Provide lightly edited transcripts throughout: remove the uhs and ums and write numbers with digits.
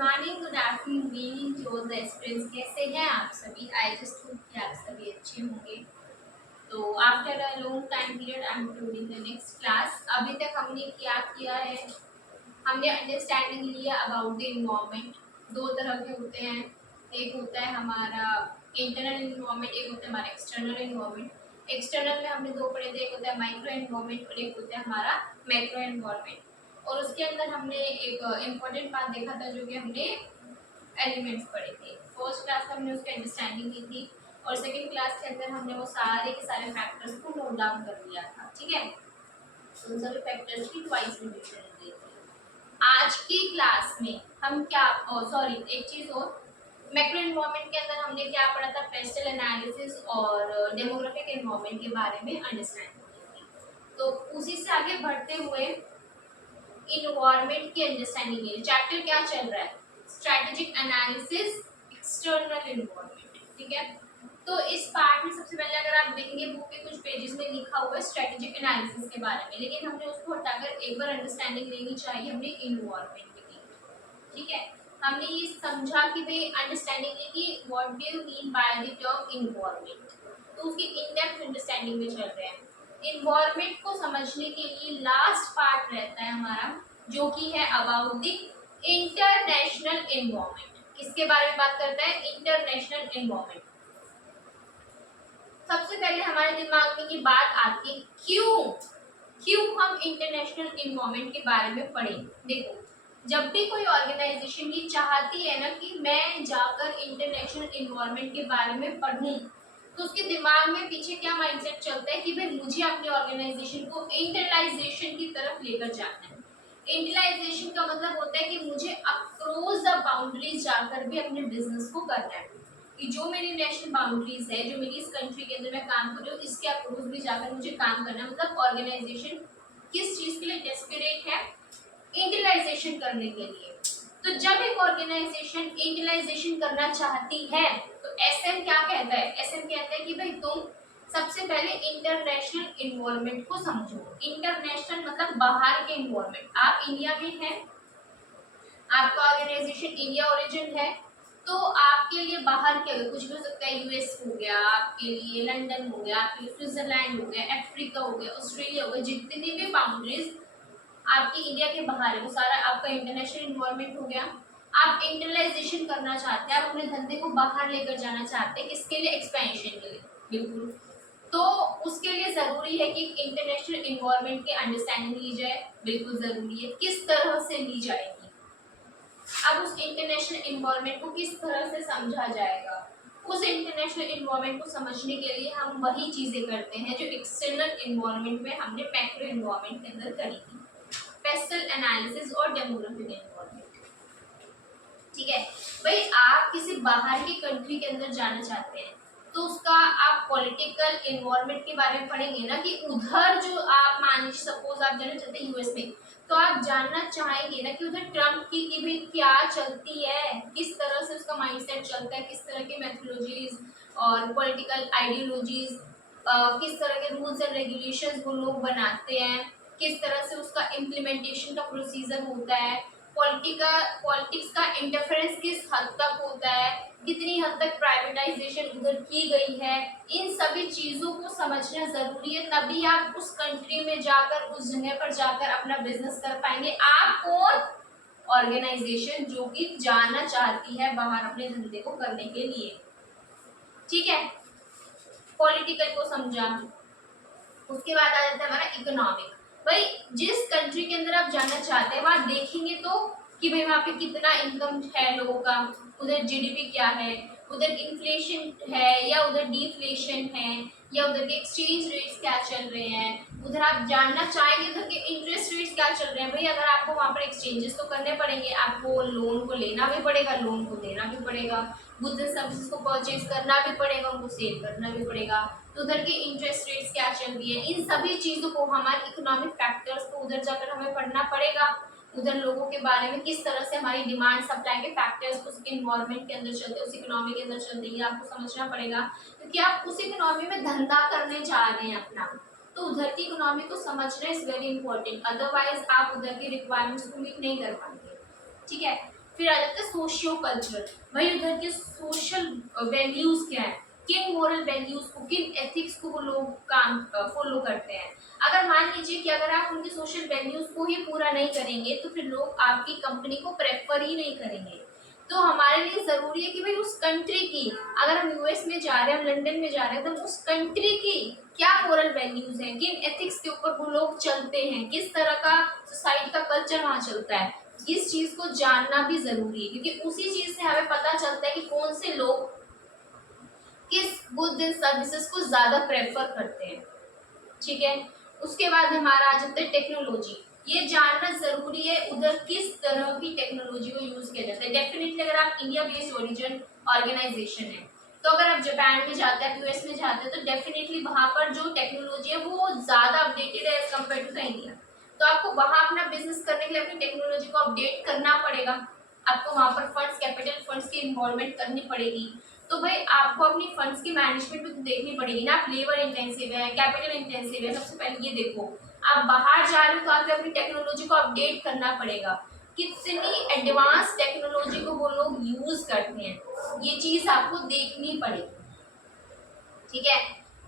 Morning, good afternoon, good evening to all the students. कैसे हैं आप सभी? आई जस्ट होप कि आप सभी अच्छे होंगे। तो after a long time period I am doing the next class. अभी तक हमने क्या किया है? हमने अंडरस्टैंडिंग लिया अबाउट द इन्वायरमेंट। दो तरह के होते हैं, एक होता है हमारा इंटरनल इन्वायरमेंट, एक होता है हमारा एक्सटर्नल इन्वायरमेंट। एक्सटर्नल में हमने दो पढ़े थे, एक होता है माइक्रो इन्वायरमेंट और एक होता है हमारा मैक्रो इन्वायरमेंट। और उसके अंदर हमने एक इम्पॉर्टेंट बात देखा था, जो कि हमने एलिमेंट्स पढ़े थे। फर्स्ट क्लास में हमने उसकी अंडरस्टैंडिंग की थी और सेकंड क्लास के अंदर हमने वो सारे के सारे फैक्टर्स को नोट डाउन कर लिया था। ठीक है, उन सभी फैक्टर्स की ट्वाइस रिविजन दी थी। आज की क्लास में हम क्या, सॉरी एक चीज और, मैक्रो इन्वायरमेंट के अंदर हमने क्या पढ़ा था? पेस्टल एनालिसिस और डेमोग्राफिक इन्वायरमेंट के बारे में अंडरस्टैंडिंग की थी। तो उसी से आगे बढ़ते हुए इन्वायरमेंट की अंडरस्टैंडिंग है। चैप्टर क्या चल रहा है? Strategic analysis external environment. ठीक है, तो इस पार्ट में सबसे पहले अगर आप देखेंगे बुक के कुछ पेजेस में लिखा हुआ है स्ट्रेटेजिक एनालिसिस के बारे में, लेकिन हमने उसको हटाकर एक बार अंडरस्टैंडिंग लेनी चाहिए हमने इन्वायरमेंट की। ठीक है, हमने ये समझा कि भाई अंडरस्टैंडिंग ली कि what do you mean by the term environment, तो उसकी इन डेप्थ अंडरस्टैंडिंग में चल रहे हैं। इन्वायरमेंट को समझने के लिए लास्ट पार्ट रहता है हमारा, जो कि है अबाउट द इंटरनेशनल इन्वायरमेंट। किसके बारे में बात करता है? International environment. सबसे पहले हमारे दिमाग में ये बात आती है, क्यों हम इंटरनेशनल इन्वायरमेंट के बारे में पढ़ें। देखो, जब भी कोई ऑर्गेनाइजेशन ये चाहती है ना कि मैं जाकर इंटरनेशनल इन्वायरमेंट के बारे में पढ़ूं, तो उसके दिमाग में पीछे क्या माइंडसेट चलता है कि भाई मुझे अपनी ऑर्गेनाइजेशन को इंटरलाइजेशन की तरफ लेकर जाना है। इंटरलाइजेशन का मतलब होता है कि मुझे अक्रॉस द बाउंड्रीज जाकर भी अपने बिजनेस को करना है, कि जो मेरी नेशनल बाउंड्रीज है, जो मेरी इस कंट्री के अंदर मैं काम कर रही हूँ, इसके अक्रॉस भी जाकर मुझे काम करना है। मतलब ऑर्गेनाइजेशन किस चीज के लिए डेस्परेट है? इंटरलाइजेशन करने के लिए। तो जब एक ऑर्गेनाइजेशन इंटरलाइजेशन करना चाहती है तो एसएम क्या कहता है? एसएम कहता है कि भाई तुम सबसे पहले इंटरनेशनल इन्वायरमेंट को समझो। इंटरनेशनल मतलब बाहर के इन्वायरमेंट। आप इंडिया में हैं, आपका ऑर्गेनाइजेशन इंडिया ओरिजिन है, तो आपके लिए बाहर के कुछ भी हो सकता है। यूएस हो गया, आपके लिए लंदन हो गया, आपके लिए स्विट्जरलैंड हो गया, अफ्रीका हो गया, ऑस्ट्रेलिया हो गया, जितनी भी बाउंड्रीज आपकी इंडिया के बाहर है वो सारा आपका इंटरनेशनल इन्वायरमेंट हो गया। आप इंटरलाइजेशन करना चाहते हैं, आप अपने धंधे को बाहर लेकर जाना चाहते हैं, किसके लिए? एक्सपेंशन के लिए। बिल्कुल, तो उसके लिए जरूरी है कि इंटरनेशनल इन्वायरमेंट की अंडरस्टैंडिंग ली जाए। बिल्कुल जरूरी है। किस तरह से ली जाएगी? अब उस इंटरनेशनल इन्वायरमेंट को किस तरह से समझा जाएगा? उस इंटरनेशनल इन्वायरमेंट को समझने के लिए हम वही चीजें करते हैं जो एक्सटर्नल इन्वायरमेंट में हमने मैक्रो इन्वायरमेंट के अंदर करी थी, पेस्टल एनालिसिस और डेमोग्राफिक इन्वायरमेंट। ठीक है भाई, आप किसी बाहर की कंट्री के अंदर जाना चाहते हैं तो उसका आप पॉलिटिकल इन्वायरमेंट के बारे में पढ़ेंगे ना, कि उधर जो आप मान लीजिए सपोज आप जाना चाहते हैं यूएस में, तो आप जानना चाहेंगे ना कि उधर ट्रम्प की भी क्या चलती है, किस तरह से उसका माइंडसेट चलता है, किस तरह के मेथोलॉजीज और पॉलिटिकल आइडियोलॉजीज, किस तरह के रूल्स एंड रेगुलेशंस वो लोग बनाते हैं, किस तरह से उसका इम्प्लीमेंटेशन का प्रोसीजर होता है, पॉलिटिक्स का इंटरफेरेंस किस हद तक होता है, कितनी हद तक प्राइवेटाइजेशन उधर की गई है। इन सभी चीज़ों को समझना ज़रूरी है, तभी आप उस कंट्री में जाकर, उस जगह पर जाकर अपना बिजनेस कर पाएंगे। आप कौन? ऑर्गेनाइजेशन जो कि जाना चाहती है बाहर अपने धंधे को करने के लिए। ठीक है, पॉलिटिकल को समझा। उसके बाद आ जाता है हमारा इकोनॉमिक। भाई जिस कंट्री के अंदर आप जाना चाहते हैं वहां देखेंगे तो कि भाई वहाँ पे कितना इनकम है लोगों का, उधर जीडीपी क्या है, उधर इन्फ्लेशन है या उधर डिफ्लेशन है, या उधर के एक्सचेंज रेट्स क्या चल रहे हैं। उधर आप जानना चाहेंगे उधर के इंटरेस्ट रेट्स क्या चल रहे हैं। भाई अगर आपको वहाँ पर एक्सचेंजेस तो करने पड़ेंगे, आपको लोन को लेना भी पड़ेगा, लोन को देना भी पड़ेगा, गुड्स एंड सर्विसेज को परचेज करना भी पड़ेगा, उनको सेल करना भी पड़ेगा। तो उधर की इंटरेस्ट रेट्स क्या चल रही है, इन सभी चीज़ों को, हमारे इकोनॉमिक फैक्टर्स को उधर जाकर हमें पढ़ना पड़ेगा। उधर लोगों के बारे में किस तरह से हमारी डिमांड सप्लाई के फैक्टर्स उस इन्वायरमेंट के अंदर चलते हैं, उस इकोनॉमी के अंदर चलते हैं, आपको समझना पड़ेगा। क्योंकि आप उस इकोनॉमी में धंधा करने जा रहे हैं अपना, तो उधर की इकोनॉमी को समझना इज वेरी इंपॉर्टेंट, अदरवाइज आप उधर की रिक्वायरमेंट्स को मीट नहीं कर पाएंगे। ठीक है, फिर आ जाता है सोशियो कल्चर, भाई उधर के सोशल वैल्यूज क्या है, किन मोरल वैल्यूज को, किन एथिक्स को वो लोग काम फॉलो करते हैं। अगर मान लीजिए कि अगर आप उनके सोशल वैल्यूज को ही पूरा नहीं करेंगे तो फिर लोग आपकी कंपनी को प्रेफर ही नहीं करेंगे। तो हमारे लिए जरूरी है कि भाई उस कंट्री की, अगर हम यूएस में जा रहे हैं, हम लंदन में जा रहे हैं, तो उस कंट्री की क्या मोरल वैल्यूज हैं, किन एथिक्स के ऊपर वो लोग चलते हैं, किस तरह का सोसाइटी का कल्चर वहाँ चलता है, इस चीज को जानना भी जरूरी है, क्योंकि उसी चीज से हमें पता चलता है कि कौन से लोग किस गुड्स एंड सर्विसेज को ज्यादा प्रेफर करते हैं। ठीक है, उसके बाद हमारा आ जाता है टेक्नोलॉजी। ये जानना जरूरी है उधर किस तरह की टेक्नोलॉजी को यूज किया जाता है। डेफिनेटली अगर आप इंडिया बेस्ड ओरिजिन ऑर्गेनाइजेशन है, तो अगर आप जापान में जाते हैं, यूएस में जाते हैं, तो डेफिनेटली वहां पर जो टेक्नोलॉजी है वो ज्यादा अपडेटेड है as compared to the India. तो आपको वहां अपना बिजनेस करने के लिए अपनी टेक्नोलॉजी को अपडेट करना पड़ेगा। आपको वहां पर फंड्स, कैपिटल फंड्स की इन्वॉल्वमेंट करनी पड़ेगी। तो भाई आपको अपनी फंड्स की मैनेजमेंट भी तो देखनी पड़ेगी ना। आप लेबर इंटेंसिव है, कैपिटल इंटेंसिव है, सबसे पहले ये देखो। आप बाहर जा रहे हो तो आपको अपनी टेक्नोलॉजी को अपडेट करना पड़ेगा, कितनी एडवांस टेक्नोलॉजी को वो लोग यूज करते हैं, ये चीज आपको देखनी पड़ेगी। ठीक है,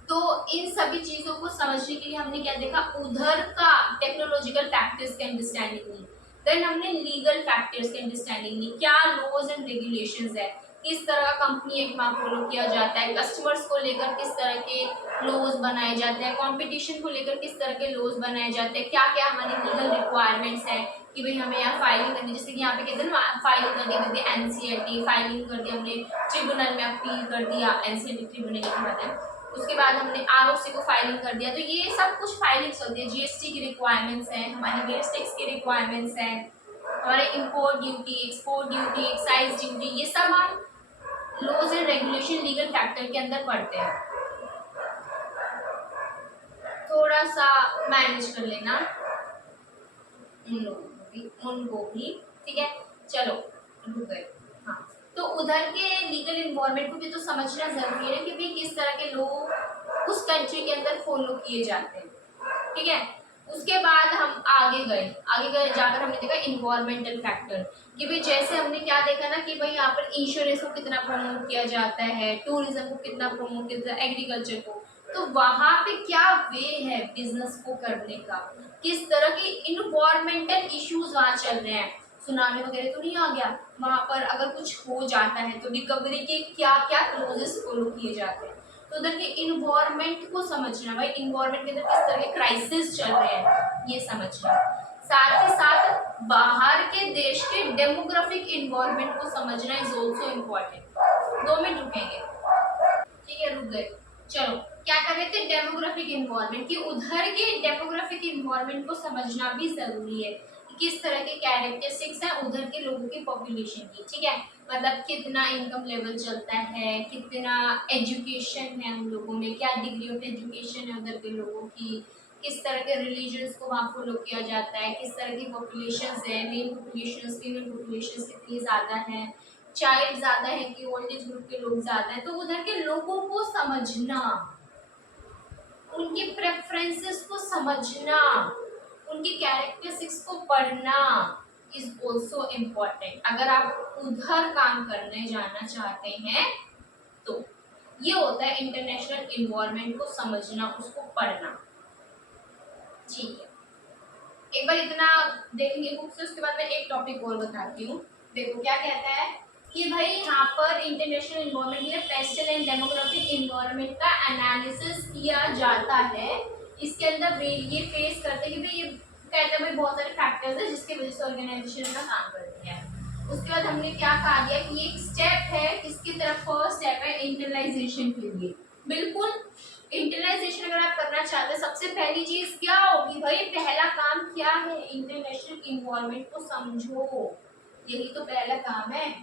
तो इन सभी चीजों को समझने के लिए हमने क्या देखा, उधर का टेक्नोलॉजिकल फैक्टर्स की अंडरस्टैंडिंग ली। देन हमने लीगल फैक्टर्स की अंडरस्टैंडिंग ली, क्या लॉज एंड रेगुलेशंस है, किस तरह का कंपनी एक वहाँ फॉलो किया जाता है, कस्टमर्स को लेकर किस तरह के लॉज बनाए जाते हैं, कंपटीशन को लेकर किस तरह के लॉज बनाए जाते हैं, क्या क्या हमारी लीगल रिक्वायरमेंट्स है कि भाई हमें यहाँ फाइलिंग करनी, जैसे कि यहाँ पे कहते हैं ना फाइलिंग करनी है एनसीएलटी, फाइलिंग कर दी हमने ट्रिब्यूनल में, अपील कर दिया एनसीएलटी ट्रिब्यूनल की बात है। उसके बाद हमने आरओसी को फाइलिंग कर दिया। तो ये सब कुछ फाइलिंग्स होती है। जीएसटी की रिक्वायरमेंट्स हैं, हमारी वेस्ट टैक्स की रिक्वायरमेंट्स हैं, हमारे import duty, export duty, excise duty, ये सब हम laws and regulation legal factor के अंदर पढ़ते हैं। थोड़ा सा मैनेज कर लेना उनको भी। ठीक है, चलो रुक गए। हाँ, तो उधर के लीगल इन्वायरमेंट को भी तो समझना जरूरी है कि भाई किस तरह के लोग उस कंट्री के अंदर फॉलो किए जाते हैं। ठीक है, उसके बाद हम आगे गए जाकर हमने देखा इन्वायरमेंटल फैक्टर कि भाई जैसे हमने क्या देखा ना कि भाई यहाँ पर इंश्योरेंस को कितना प्रमोट किया जाता है, टूरिज्म को कितना प्रमोट किया जाता है, एग्रीकल्चर को, तो वहाँ पे क्या वे है बिजनेस को करने का, किस तरह के इन्वायरमेंटल इश्यूज वहाँ चल रहे हैं, सुनामी वगैरह तो नहीं आ गया वहाँ पर, अगर कुछ हो जाता है तो रिकवरी के क्या क्या क्लोजेस फॉलो किए जाते हैं। तो उधर के इन्वायरमेंट को समझना, भाई इन्वायरमेंट के अंदर किस तरह के क्राइसिस चल रहे हैं ये समझना। साथ ही साथ बाहर के देश के डेमोग्राफिक इन्वायरमेंट को समझना इज ऑल्सो इम्पोर्टेंट। 2 मिनट रुकेंगे, ठीक है रुक गए। चलो क्या कर रहे थे, डेमोग्राफिक इन्वायरमेंट, कि उधर के डेमोग्राफिक इन्वायरमेंट को समझना भी जरूरी है, किस तरह के कैरेक्टरिस्टिक्स हैं उधर के लोगों की पॉपुलेशन की। ठीक है, मतलब कितना इनकम लेवल चलता है, कितना एजुकेशन है उन लोगों में, क्या डिग्री ऑफ एजुकेशन है उधर के लोगों की, किस तरह के रिलीजन्स को वहाँ फॉलो किया जाता है, किस तरह की पॉपुलेशन है, मेल पॉपुलेशन, फीमेल पॉपुलेशन कितनी ज़्यादा है, चाइल्ड ज़्यादा है कि ओल्ड एज ग्रुप के लोग ज़्यादा है। तो उधर के लोगों को समझना, उनके प्रेफरेंसेस को समझना, उनकी कैरेक्टरिस्टिक्स को पढ़ना इज ऑल्सो इम्पॉर्टेंट अगर आप उधर काम करने जाना चाहते हैं। तो ये होता है इंटरनेशनल इन्वायरमेंट को समझना, उसको पढ़ना। ठीक है, एक बार इतना देखेंगे बुक से, उसके बाद मैं एक टॉपिक और बताती हूँ। देखो क्या कहता है कि भाई यहाँ पर इंटरनेशनल इन्वायरमेंट में पेस्टल एंड डेमोग्राफिक इन्वायरमेंट का एनालिसिस किया जाता है। इसके अंदर ये फेस करते हैं कि भाई ये कहते हैं भाई बहुत सारे फैक्टर्स है जिसकी वजह से ऑर्गेनाइजेशन का काम करती है। उसके बाद हमने क्या कहा दिया कि ये एक स्टेप है, किसकी तरफ, फर्स्ट स्टेप है इंटरनाइजेशन के लिए। बिल्कुल, इंटरनाइजेशन अगर आप करना चाहते हैं सबसे पहली चीज क्या होगी भाई, पहला काम क्या है, इंटरनेशनल इन्वायरमेंट को समझो, यही तो पहला काम है।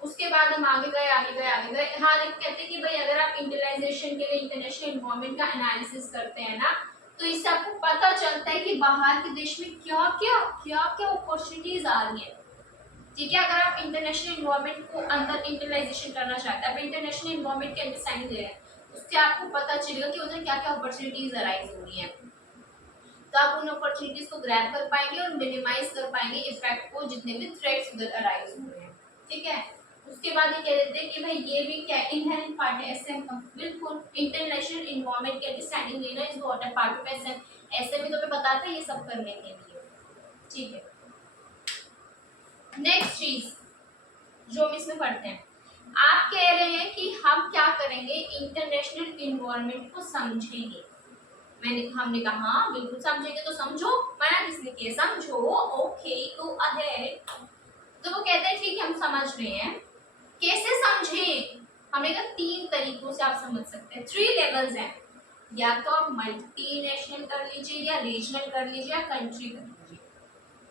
उसके बाद हम आगे गए। हाँ कहते हैं कि भाई अगर आप इंटरनाइजेशन के लिए इंटरनेशनल इन्वायरमेंट का एनालिसिस करते हैं ना, तो इससे आपको पता चलता है कि बाहर के देश में क्या क्या अपॉर्चुनिटीज आ रही है। ठीक है, अगर आप इंटरनेशनल इन्वायरमेंट को अंदर इंटरनाइजेशन करना चाहते हैं, आप इंटरनेशनल इन्वायरमेंट के अंडरस्टैंडिंग ले रहे हैं, उससे आपको पता चलेगा कि उधर क्या क्या अपॉर्चुनिटीज अराइज हो रही है। तो आप उन अपॉर्चुनिटीज को ग्रैब कर पाएंगे और मिनिमाइज कर पाएंगे इफेक्ट को, जितने भी थ्रेट्स उधर अराइज हो रहे हैं। ठीक है, उसके बाद ये कह देते हैं कि भाई ये भी क्या इनहेरेंट पार्ट है एसएम का। बिल्कुल, इंटरनेशनल एनवायरनमेंट की अंडरस्टैंडिंग लेना is what a part of SM. ऐसे में तो मैं बताता है ये सब करने के लिए। ठीक है, नेक्स्ट चीज जो हम इसमें पढ़ते हैं, आप कह रहे हैं कि हम क्या करेंगे, इंटरनेशनल एनवायरनमेंट को समझेंगे। हमने कहा हाँ बिल्कुल समझेंगे, तो समझो, मना किसने किया, समझो, ओके गो अहेड। तो वो कहते हैं ठीक है हम समझ रहे हैं, कैसे समझें। हमने कहा 3 तरीकों से आप समझ सकते हैं, 3 लेवल्स हैं, या तो आप मल्टीनेशनल कर लीजिए, या रीजनल कर लीजिए, या कंट्री कर लीजिए।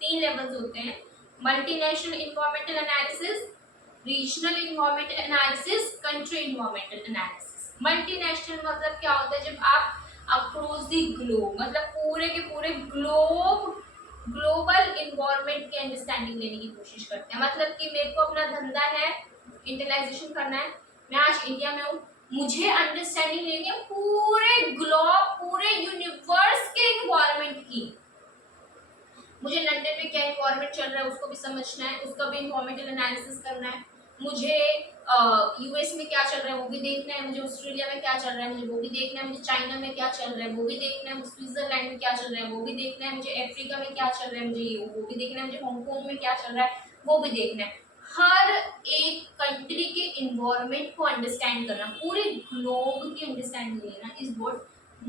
3 लेवल्स होते हैं, multinational environmental analysis, regional environmental analysis, country environmental analysis. Multinational मतलब क्या होता है, जब आप अक्रॉस द ग्लोब, मतलब पूरे के पूरे ग्लोबल इन्वायरमेंट की अंडरस्टैंडिंग लेने की कोशिश करते हैं। मतलब कि मेरे को अपना धंधा है, इंटरनाइजेशन करना है, मैं आज इंडिया में हूँ, मुझे अंडरस्टैंडिंग लेनी है पूरे ग्लोब, पूरे यूनिवर्स के इन्वायरमेंट की। मुझे लंदन में क्या इन्वायरमेंट चल रहा है उसको भी समझना है, उसका भी इन्वायरमेंटल एनालिसिस करना है। मुझे यूएस में क्या चल रहा है वो भी देखना है, मुझे ऑस्ट्रेलिया में क्या चल रहा है मुझे वो भी देखना है, मुझे चाइना में क्या चल रहा है वो भी देखना है, मुझे स्विट्जरलैंड में क्या चल रहा है वो भी देखना है, मुझे अफ्रीका में क्या चल रहा है मुझे वो भी देखना है, मुझे हांगकांग में क्या चल रहा है वो भी देखना है। हर एक कंट्री के इन्वायरमेंट को अंडरस्टैंड करना, पूरे ग्लोब की अंडरस्टैंडिंग लेना इज व्हाट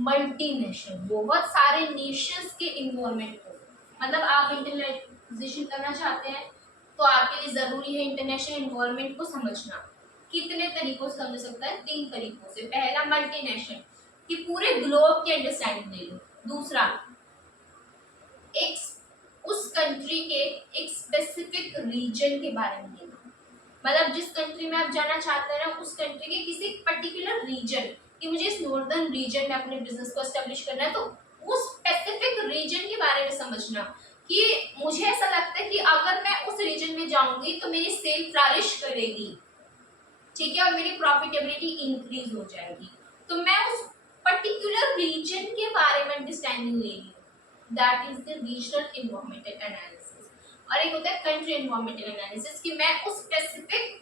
मल्टीनेशनल। बहुत सारे नेशंस के इन्वायरमेंट को, मतलब आप इंटरनेशनलाइजेशन करना चाहते हैं तो आपके लिए जरूरी है इंटरनेशनल एनवायरनमेंट को समझना। कितने तरीकों से समझ सकता है, 3 तरीकों से। पहला मल्टीनेशनल, कि पूरे ग्लोब की अंडरस्टैंडिंग ले लो। दूसरा, एक उस कंट्री के एक स्पेसिफिक रीजन के बारे में लेना, मतलब जिस कंट्री में आप जाना चाहते हैं ना उस कंट्री के किसी पर्टिकुलर रीजन, कि मुझे इस नॉर्दर्न रीजन में अपने बिजनेस को एस्टेब्लिश करना है, तो उस स्पेसिफिक रीजन के बारे में समझना कि मुझे ऐसा लगता है कि अगर मैं उस रीजन में जाऊंगी तो मेरी सेल फ्लरिश करेगी, ठीक है, और मेरी प्रॉफिटेबिलिटी इंक्रीज हो जाएगी। तो मैं उस पर्टिकुलर रीजन के बारे में अंडरस्टैंडिंग लेगी, that is the regional environmental analysis. और एक होता है कंट्री एनवायरमेंटल एनालिसिस, कि मैं उस स्पेसिफिक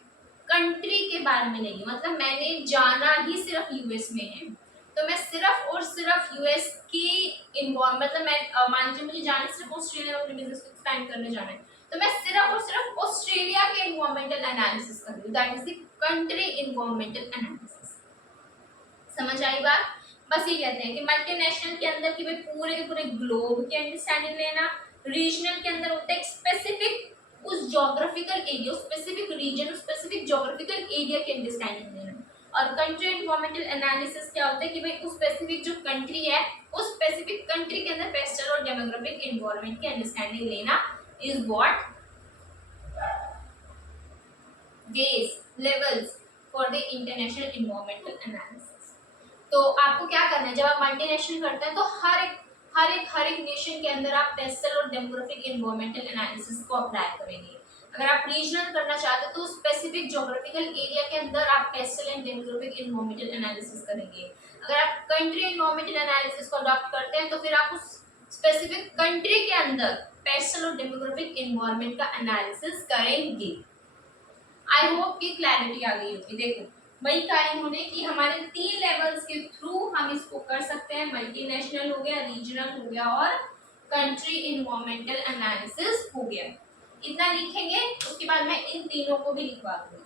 कंट्री के बारे में नहीं, मतलब मैंने जाना ही सिर्फ यूएस में है, तो मैं सिर्फ और सिर्फ यूएस की इन्वॉल्व, मतलब मैं मान लीजिए मुझे जाना सिर्फ ऑस्ट्रेलिया में अपने बिजनेस को एक्सपेंड करने जाना है, तो मैं सिर्फ और सिर्फ ऑस्ट्रेलिया के इन्वायरमेंटल एनालिसिस कर रही हूँ, that is the country environmental analysis. समझ आई बात? बस ये कहते हैं कि मल्टीनेशनल के अंदर कि भाई पूरे के पूरे ग्लोब की अंडरस्टैंडिंग लेना, रीजनल के अंदर होता है स्पेसिफिक उस geographical area, specific region, specific geographical area की अंडरस्टैंडिंग लेना। और कंट्री इन्वायरमेंटल एनालिसिस क्या होता है कि भाई उस स्पेसिफिक जो कंट्री है उस स्पेसिफिक कंट्री के अंदर पेस्टल और डेमोग्राफिक इन्वायरमेंट की अंडरस्टैंडिंग लेना is what base levels for the international environmental analysis. तो आपको क्या करना है, जब आप मल्टीनेशनल करते हैं तो हर एक नेशन के अंदर आप पेस्टल और डेमोग्राफिक इन्वायरमेंटल एनालिसिस को अप्लाई करेंगे। अगर आप रीजनल करना चाहते हैं तो स्पेसिफिक ज्योग्राफिकल एरिया के अंदर आप pastel and demographic environmental analysis करेंगे। अगर आप कंट्री इन्वायरमेंटल एनालिसिस को अडॉप्ट करते हैं तो फिर आप उस स्पेसिफिक कंट्री के अंदर पेस्टल और डेमोग्राफिक इन्वायरमेंट का एनालिसिस करेंगे। आई होप की क्लैरिटी आ गई होगी। देखो वही कहा इन्होंने कि हमारे 3 लेवल्स के थ्रू हम इसको कर सकते हैं, मल्टीनेशनल हो गया, रीजनल हो गया और कंट्री इन्वायरमेंटल एनालिसिस हो गया। इतना लिखेंगे, उसके बाद मैं इन तीनों को भी लिखवा दूंगी।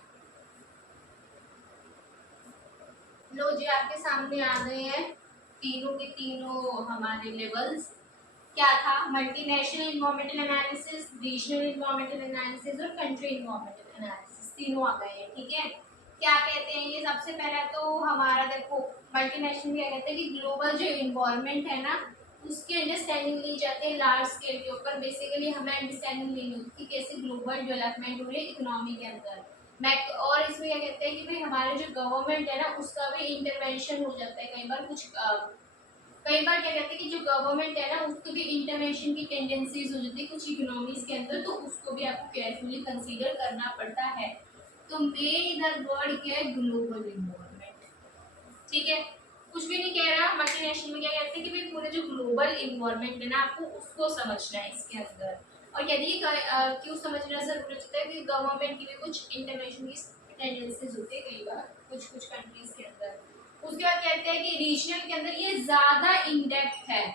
लो जी आपके सामने आ गए हैं तीनों के तीनों हमारे लेवल्स। क्या था, multinational environmental analysis, regional environmental analysis और कंट्री इन्वायरमेंटल एनालिसिस, तीनों आ गए हैं। ठीक है, क्या कहते हैं ये, सबसे पहला तो हमारा देखो मल्टीनेशनल क्या कहते हैं कि ग्लोबल जो इन्वायरमेंट है ना उसकी अंडरस्टैंडिंग ली जाती है लार्ज स्केल के ऊपर। बेसिकली हमें अंडरस्टैंडिंग लेनी होती है कैसे ग्लोबल डेवलपमेंट हो रही है इकोनॉमी के अंदर। और इसमें क्या कहते हैं कि भाई हमारे जो गवर्नमेंट है ना उसका भी इंटरवेंशन हो जाता है कई बार। कई बार क्या कहते हैं कि जो गवर्नमेंट है ना उसको भी इंटरवेंशन की टेंडेंसीज हो जाती है कुछ इकोनॉमीज के अंदर, तो उसको भी आपको केयरफुली कंसीडर करना पड़ता है। तो मेन इधर वर्ड क्या है, ग्लोबल इन्वायरमेंट। ठीक है, कुछ भी नहीं कह रहा। मल्टीनेशनल में क्या कहते हैं कि भाई पूरे जो ग्लोबल इन्वायरमेंट है ना, आपको उसको समझना है इसके अंदर। और यदि क्यों समझना जरूरी होता है कि गवर्नमेंट की भी कुछ इंटरनेशनल की टेंडेंसीज होती है कई बार कुछ कुछ कंट्रीज के अंदर। उसके बाद कहते हैं कि रीजनल के अंदर ये ज्यादा इन डेप्थ है,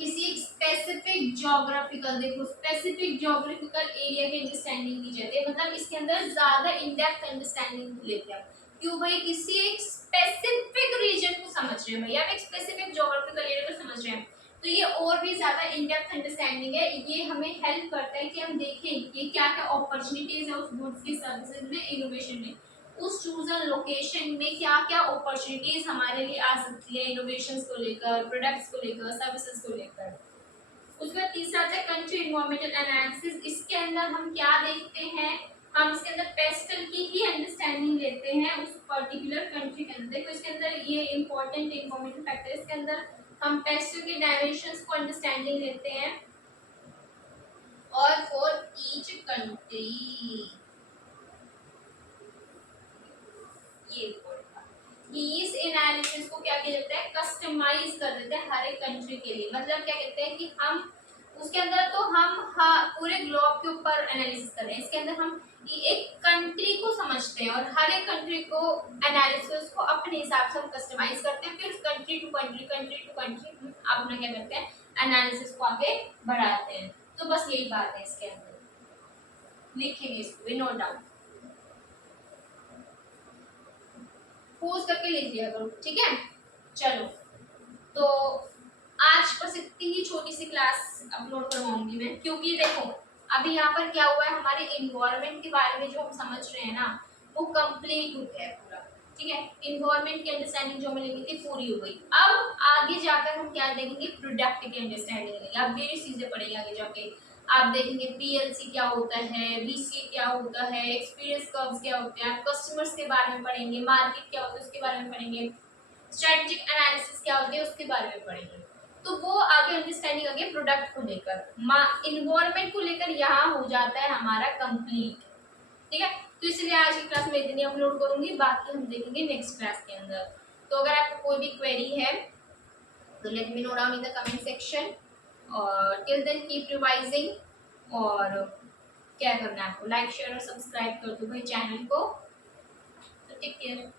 किसी एक स्पेसिफिक ज्योग्राफिकल, देखो स्पेसिफिक ज्योग्राफिकल एरिया की अंडरस्टैंडिंग दी जाती है, मतलब इसके अंदर ज्यादा इन डेप्थ अंडरस्टैंडिंग लेते हैं। क्यों भाई, किसी एक स्पेसिफिक रीजन को समझ रहे हैं भाई, आप एक स्पेसिफिक ज्योग्राफिकल एरिया को समझ रहे हैं, तो ये और भी ज्यादा इन डेप्थ अंडरस्टैंडिंग है। ये हमें हेल्प करता है कि हम देखें ये क्या क्या अपॉर्चुनिटीज है उस गुड्स की सर्विसेज में, इनोवेशन में, उस चूजन लोकेशन में क्या क्या अपॉर्चुनिटीज हमारे लिए आ सकती है इनोवेशंस को लेकर, प्रोडक्ट्स को लेकर, सर्विसेज को लेकर। उसके बाद तीसरा आता है कंट्री एनवायरमेंटल एनालिसिस। इसके अंदर हम क्या देखते हैं, हम इसके अंदर पेस्टल की ही अंडरस्टैंडिंग लेते हैं उस पर्टिकुलर कंट्री के अंदर। देखो इसके अंदर ये इंपॉर्टेंट इन्फॉर्मेटिव फैक्टर, इसके अंदर हम पेस्टल के डायमेंशंस को अंडरस्टैंडिंग लेते हैं। और फॉर ईच कंट्री, ये इस एनालिसिस को क्या किया जाता है, कस्टमाइज कर देते हैं हर एक कंट्री के लिए। मतलब क्या कहते हैं कि हम उसके अंदर तो हम पूरे ग्लोब के ऊपर एनालिसिस कर रहे हैं, इसके अंदर हम एक कंट्री को समझते हैं और हर एक कंट्री को एनालिसिस को अपने हिसाब से हम कस्टमाइज करते हैं। फिर कंट्री टू कंट्री हम अपना क्या करते हैं, एनालिसिस को आगे बढ़ाते हैं। तो बस यही बात है इसके अंदर, लिखेंगे इसको नोट डाउन, पोज करके लिख दिया करो, ठीक है। चलो, तो आज बस इतनी ही छोटी सी क्लास अपलोड करवाऊंगी मैं, क्योंकि देखो अभी यहाँ पर क्या हुआ है, हमारे इन्वायरमेंट के बारे में जो हम समझ रहे हैं ना, वो कंप्लीट हो गया है पूरा, ठीक है। इन्वायरमेंट की अंडरस्टैंडिंग जो हमें लेनी थी पूरी हो गई। अब आगे जाकर हम क्या देखेंगे, प्रोडक्ट की अंडरस्टैंडिंग लेंगे। अब वेरी चीजें पढ़ेंगे आगे जाके, आप देखेंगे पीएलसी क्या होता है, बीसी क्या होता है, एक्सपीरियंस कर्व्स क्या होते हैं, आप कस्टमर्स के बारे में पढ़ेंगे, मार्केट क्या होता है उसके बारे में पढ़ेंगे, स्ट्रेटेजिक एनालिसिस क्या होती है उसके बारे में पढ़ेंगे। तो वो आगे अंडरस्टैंडिंग आगे प्रोडक्ट को लेकर, इन्वायरमेंट को लेकर यहाँ हो जाता है हमारा कंप्लीट, ठीक है। तो इसलिए आज की क्लास में इतनी अपलोड करूंगी, बाकी हम देखेंगे नेक्स्ट क्लास के अंदर। तो अगर आपको कोई भी क्वेरी है तो let me know down in the comment section, और टिल देन कीप रिवाइजिंग। और क्या करना है आपको, लाइक शेयर और सब्सक्राइब कर दो भाई चैनल को। तो टेक केयर।